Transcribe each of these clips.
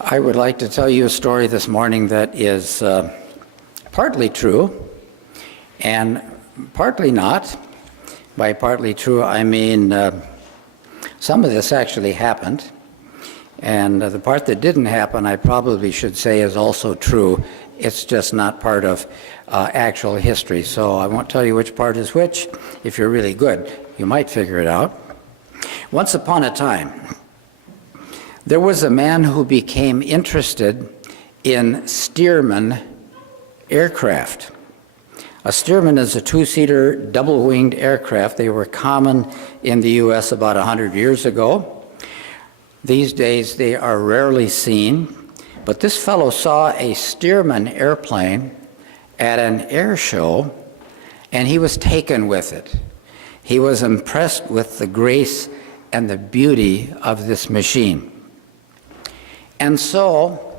I would like to tell you a story this morning that is partly true and partly not. By partly true, I mean some of this actually happened, and the part that didn't happen, I probably should say, is also true. It's just not part of actual history, so I won't tell you which part is which. If you're really good, you might figure it out. Once upon a time, there was a man who became interested in Stearman aircraft. A Stearman is a two-seater, double-winged aircraft. They were common in the U.S. about 100 years ago. These days, they are rarely seen. But this fellow saw a Stearman airplane at an air show, and he was taken with it. He was impressed with the grace and the beauty of this machine. And so,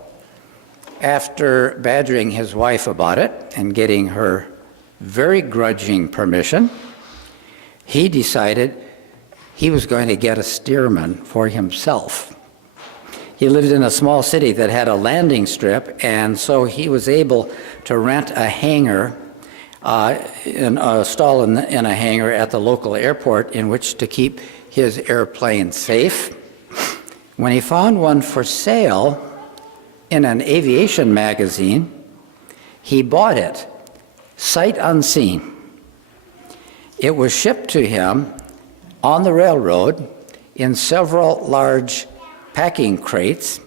after badgering his wife about it and getting her very grudging permission, he decided he was going to get a Stearman for himself. He lived in a small city that had a landing strip, and so he was able to rent a hangar, in a stall in a hangar at the local airport in which to keep his airplane safe. When he found one for sale in an aviation magazine, he bought it, sight unseen. It was shipped to him on the railroad in several large packing crates.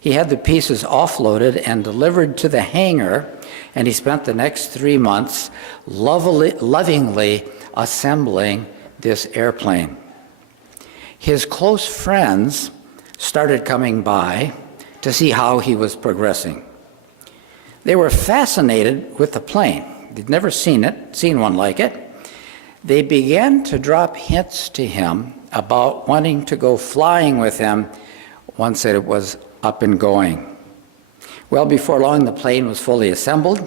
He had the pieces offloaded and delivered to the hangar, and he spent the next 3 months lovingly assembling this airplane. His close friends started coming by to see how he was progressing. They were fascinated with the plane. They'd never seen one like it. They began to drop hints to him about wanting to go flying with him once it was up and going. Well, before long, the plane was fully assembled,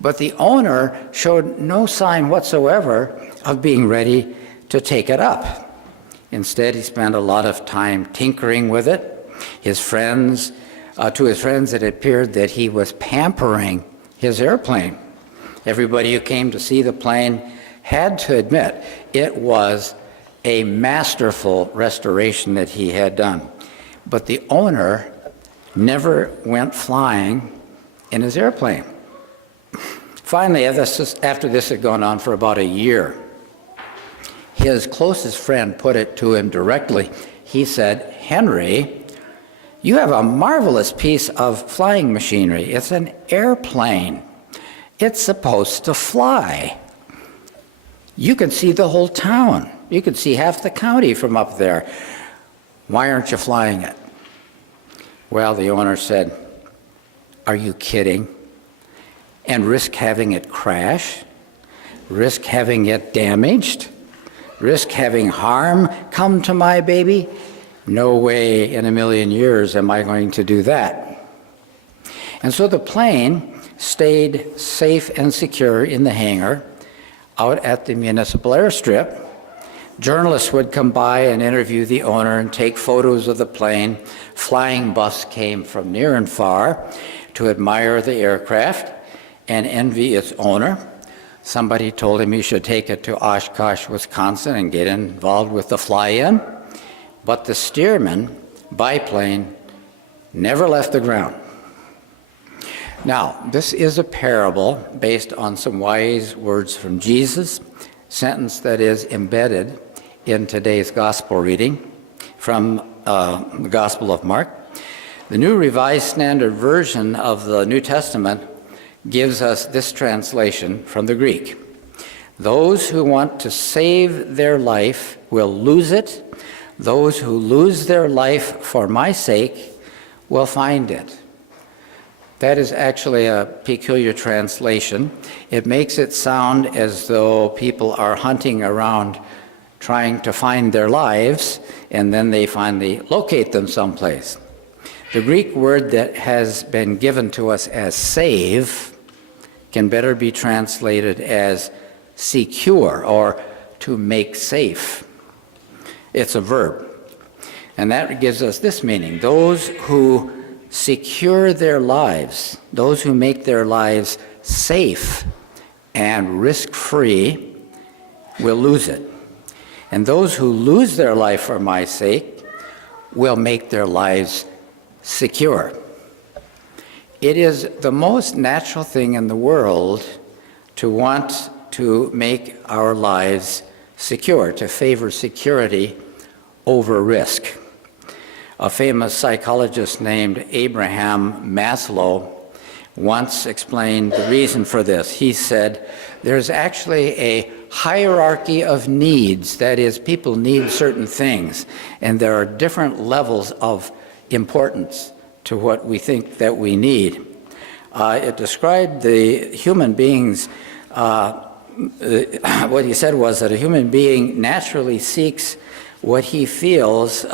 but the owner showed no sign whatsoever of being ready to take it up. Instead, he spent a lot of time tinkering with it. To his friends, it appeared that he was pampering his airplane. Everybody who came to see the plane had to admit it was a masterful restoration that he had done. But the owner never went flying in his airplane. Finally, after this had gone on for about a year, his closest friend put it to him directly. He said, "Henry, you have a marvelous piece of flying machinery. It's an airplane. It's supposed to fly. You can see the whole town. You can see half the county from up there. Why aren't you flying it?" Well, the owner said, "Are you kidding? And risk having it crash? Risk having it damaged? Risk having harm come to my baby? No way in a million years am I going to do that." And so the plane stayed safe and secure in the hangar out at the municipal airstrip. Journalists would come by and interview the owner and take photos of the plane. Flying buses came from near and far to admire the aircraft and envy its owner. Somebody told him he should take it to Oshkosh, Wisconsin, and get involved with the fly-in. But the Stearman biplane never left the ground. Now, this is a parable based on some wise words from Jesus, sentence that is embedded in today's gospel reading from the Gospel of Mark. The New Revised Standard Version of the New Testament gives us this translation from the Greek. "Those who want to save their life will lose it. Those who lose their life for my sake will find it." That is actually a peculiar translation. It makes it sound as though people are hunting around trying to find their lives, and then they finally locate them someplace. The Greek word that has been given to us as save can better be translated as secure or to make safe. It's a verb. And that gives us this meaning: those who secure their lives, those who make their lives safe and risk-free, will lose it. And those who lose their life for my sake will make their lives secure. It is the most natural thing in the world to want to make our lives secure, to favor security over risk. A famous psychologist named Abraham Maslow once explained the reason for this. He said, there's actually a hierarchy of needs. That is, people need certain things, and there are different levels of importance to what we think that we need. It described the human beings, what he said was that a human being naturally seeks what he feels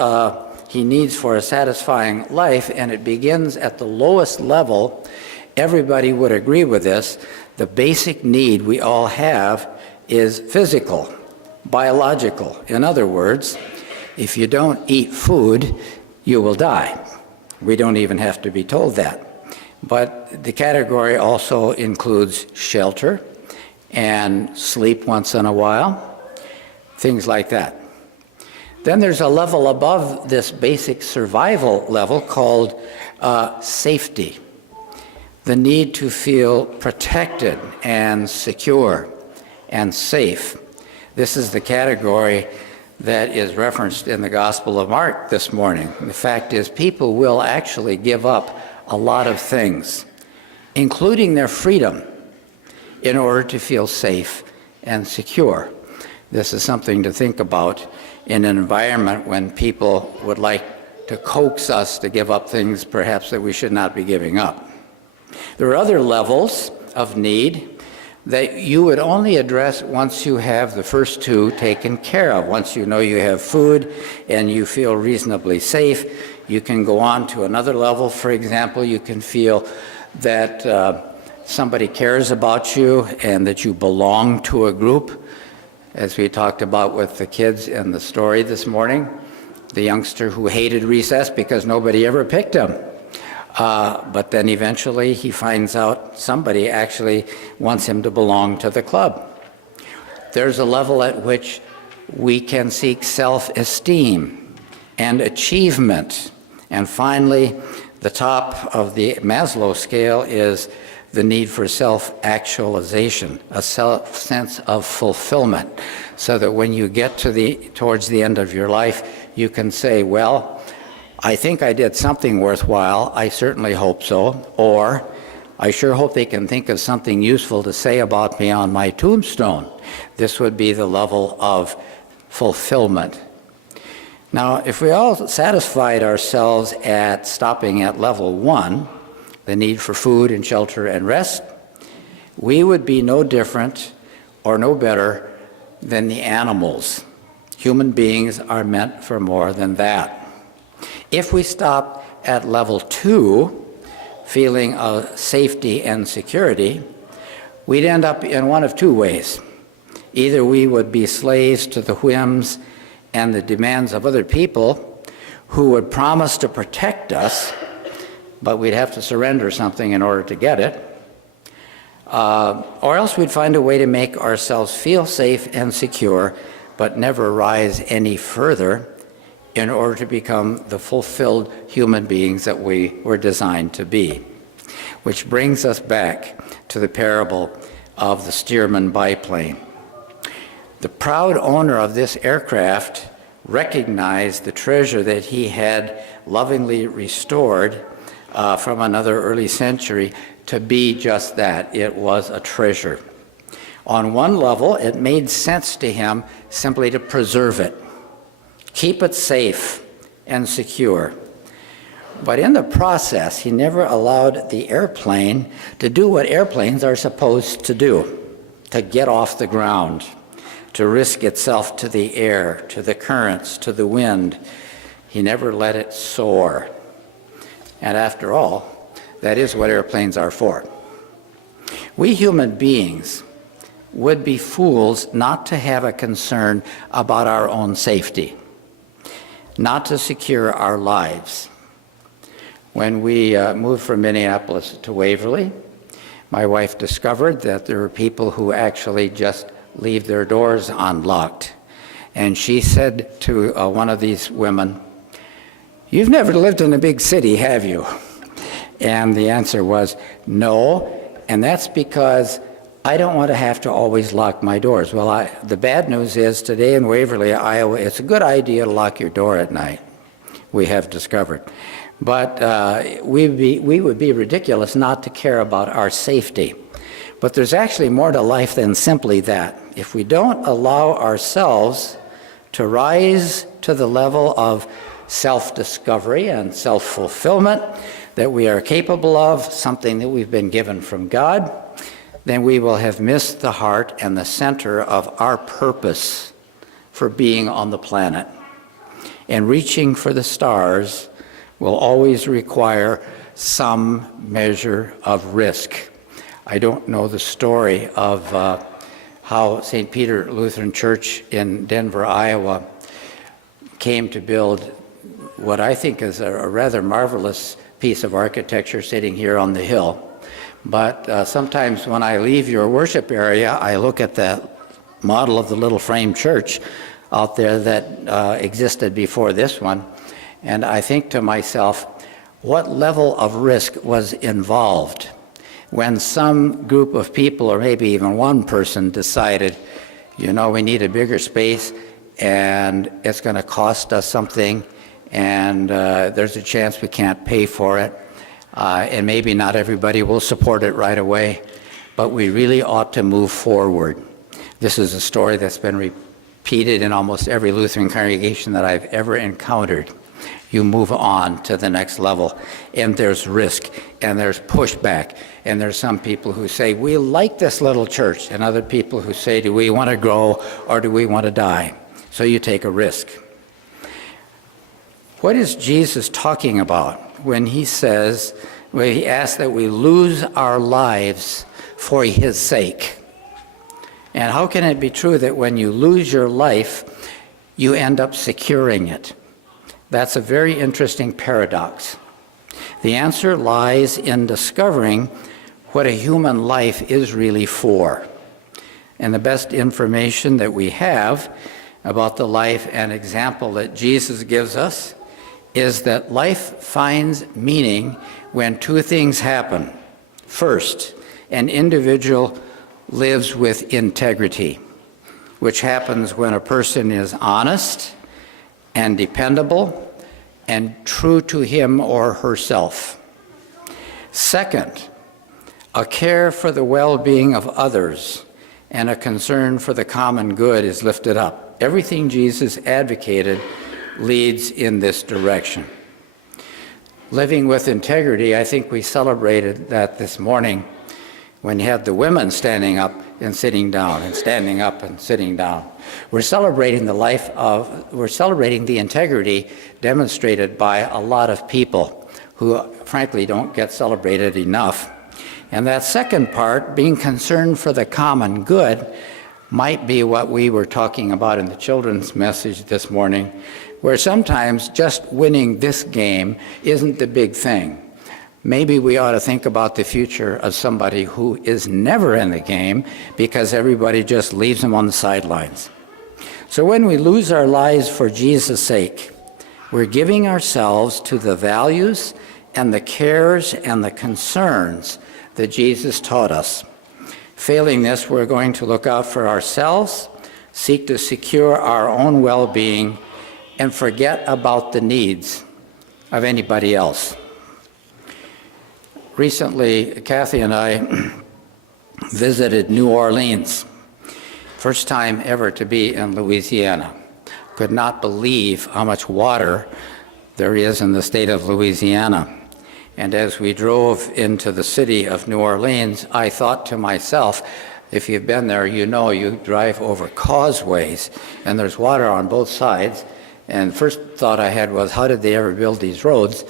he needs for a satisfying life, and it begins at the lowest level. Everybody would agree with this. The basic need we all have is physical, biological. In other words, if you don't eat food, you will die. We don't even have to be told that. But the category also includes shelter and sleep once in a while, things like that. Then there's a level above this basic survival level called safety. The need to feel protected and secure and safe. This is the category that is referenced in the Gospel of Mark this morning. The fact is, people will actually give up a lot of things, including their freedom, in order to feel safe and secure. This is something to think about in an environment when people would like to coax us to give up things perhaps that we should not be giving up. There are other levels of need that you would only address once you have the first two taken care of. Once you know you have food and you feel reasonably safe, you can go on to another level. For example, you can feel that somebody cares about you and that you belong to a group, as we talked about with the kids in the story this morning, the youngster who hated recess because nobody ever picked him. But then eventually he finds out somebody actually wants him to belong to the club. There's a level at which we can seek self-esteem and achievement. And finally, the top of the Maslow scale is the need for self-actualization, a sense of fulfillment, so that when you get towards the end of your life, you can say, well, I think I did something worthwhile. I certainly hope so. Or, I sure hope they can think of something useful to say about me on my tombstone. This would be the level of fulfillment. Now, if we all satisfied ourselves at stopping at level 1, the need for food and shelter and rest, we would be no different or no better than the animals. Human beings are meant for more than that. If we stop at level 2, feeling of safety and security, we'd end up in one of two ways. Either we would be slaves to the whims and the demands of other people who would promise to protect us, but we'd have to surrender something in order to get it, or else we'd find a way to make ourselves feel safe and secure, but never rise any further in order to become the fulfilled human beings that we were designed to be. Which brings us back to the parable of the Stearman biplane. The proud owner of this aircraft recognized the treasure that he had lovingly restored from another early century to be just that. It was a treasure. On one level, it made sense to him simply to preserve it, keep it safe and secure. But in the process, he never allowed the airplane to do what airplanes are supposed to do, to get off the ground, to risk itself to the air, to the currents, to the wind. He never let it soar. And after all, that is what airplanes are for. We human beings would be fools not to have a concern about our own safety, not to secure our lives. When we moved from Minneapolis to Waverly, my wife discovered that there were people who actually just leave their doors unlocked. And she said to one of these women, "You've never lived in a big city, have you?" And the answer was, "No, and that's because I don't want to have to always lock my doors." Well, the bad news is today in Waverly, Iowa, it's a good idea to lock your door at night, we have discovered. But we would be ridiculous not to care about our safety. But there's actually more to life than simply that. If we don't allow ourselves to rise to the level of self-discovery and self-fulfillment that we are capable of, something that we've been given from God, then we will have missed the heart and the center of our purpose for being on the planet. And reaching for the stars will always require some measure of risk. I don't know the story of how St. Peter Lutheran Church in Denver, Iowa, came to build what I think is a rather marvelous piece of architecture sitting here on the hill. But sometimes when I leave your worship area, I look at the model of the little frame church out there that existed before this one, and I think to myself, what level of risk was involved when some group of people, or maybe even one person, decided, you know, we need a bigger space and it's going to cost us something, and there's a chance we can't pay for it, and maybe not everybody will support it right away, but we really ought to move forward. This is a story that's been repeated in almost every Lutheran congregation that I've ever encountered. You move on to the next level, and there's risk, and there's pushback, and there's some people who say, we like this little church, and other people who say, do we want to grow or do we want to die? So you take a risk. What is Jesus talking about when he says, when he asks that we lose our lives for his sake? And how can it be true that when you lose your life, you end up securing it? That's a very interesting paradox. The answer lies in discovering what a human life is really for. And the best information that we have about the life and example that Jesus gives us is that life finds meaning when two things happen. First, an individual lives with integrity, which happens when a person is honest and dependable and true to him or herself. Second, a care for the well-being of others and a concern for the common good is lifted up. Everything Jesus advocated leads in this direction. Living with integrity, I think we celebrated that this morning when you had the women standing up and sitting down and standing up and sitting down. We're celebrating the integrity demonstrated by a lot of people who frankly don't get celebrated enough. And that second part, being concerned for the common good, might be what we were talking about in the children's message this morning, where sometimes just winning this game isn't the big thing. Maybe we ought to think about the future of somebody who is never in the game because everybody just leaves them on the sidelines. So when we lose our lives for Jesus' sake, we're giving ourselves to the values and the cares and the concerns that Jesus taught us. Failing this, we're going to look out for ourselves, seek to secure our own well-being, and forget about the needs of anybody else. Recently, Kathy and I visited New Orleans. First time ever to be in Louisiana. Could not believe how much water there is in the state of Louisiana. And as we drove into the city of New Orleans, I thought to myself, if you've been there, you know you drive over causeways and there's water on both sides. And the first thought I had was, how did they ever build these roads?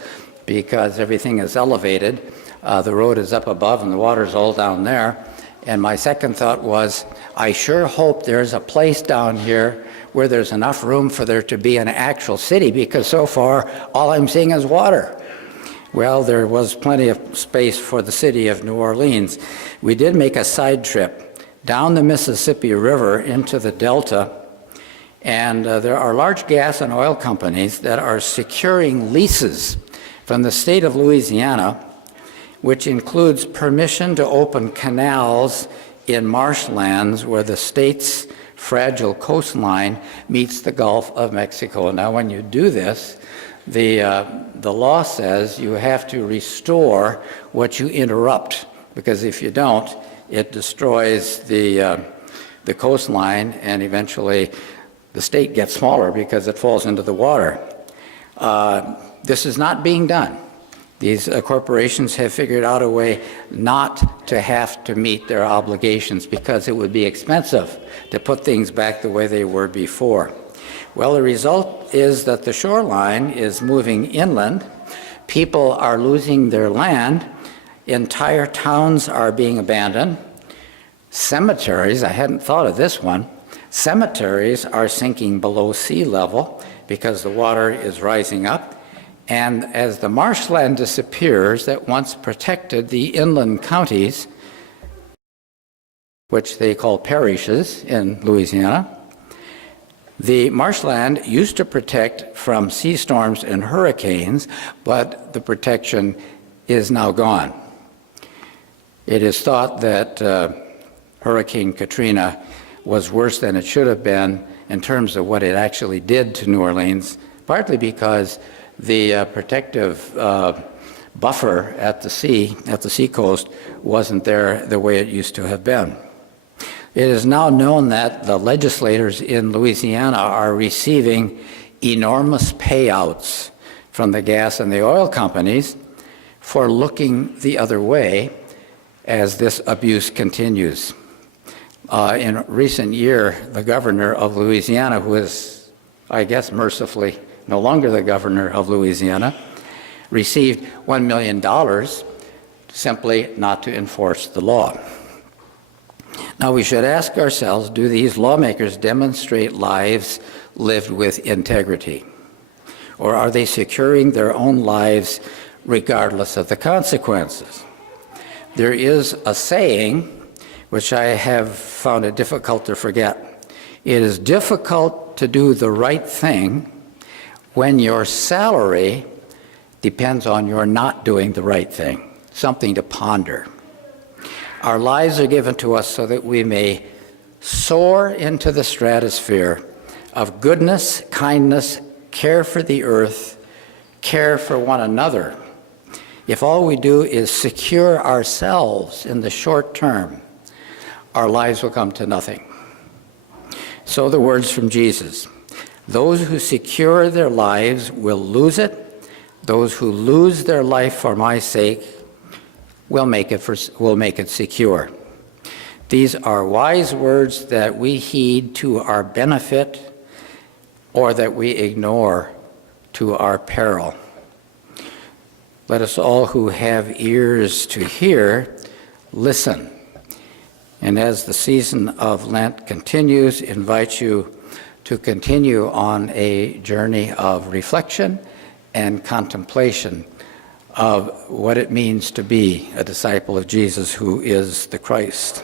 Because everything is elevated. The road is up above and the water's all down there. And my second thought was, I sure hope there's a place down here where there's enough room for there to be an actual city, because so far all I'm seeing is water. Well, there was plenty of space for the city of New Orleans. We did make a side trip down the Mississippi River into the Delta, and there are large gas and oil companies that are securing leases from the state of Louisiana, which includes permission to open canals in marshlands where the state's fragile coastline meets the Gulf of Mexico. Now, when you do this, the law says you have to restore what you interrupt, because if you don't, it destroys the coastline, and eventually the state gets smaller because it falls into the water. This is not being done. These corporations have figured out a way not to have to meet their obligations because it would be expensive to put things back the way they were before. Well, the result is that the shoreline is moving inland. People are losing their land. Entire towns are being abandoned. Cemeteries, I hadn't thought of this one, cemeteries are sinking below sea level because the water is rising up. And as the marshland disappears that once protected the inland counties, which they call parishes in Louisiana, the marshland used to protect from sea storms and hurricanes, but the protection is now gone. It is thought that Hurricane Katrina was worse than it should have been in terms of what it actually did to New Orleans, partly because the protective buffer at the sea coast, wasn't there the way it used to have been. It is now known that the legislators in Louisiana are receiving enormous payouts from the gas and the oil companies for looking the other way as this abuse continues. In recent year, the governor of Louisiana, who is, I guess, mercifully no longer the governor of Louisiana, received $1 million simply not to enforce the law. Now, we should ask ourselves, do these lawmakers demonstrate lives lived with integrity? Or are they securing their own lives regardless of the consequences? There is a saying, which I have found it difficult to forget. It is difficult to do the right thing when your salary depends on your not doing the right thing. Something to ponder. Our lives are given to us so that we may soar into the stratosphere of goodness, kindness, care for the earth, care for one another. If all we do is secure ourselves in the short term, our lives will come to nothing. So the words from Jesus, those who secure their lives will lose it. Those who lose their life for my sake will make it secure. These are wise words that we heed to our benefit or that we ignore to our peril. Let us all who have ears to hear, listen. And as the season of Lent continues, invite you to continue on a journey of reflection and contemplation of what it means to be a disciple of Jesus who is the Christ.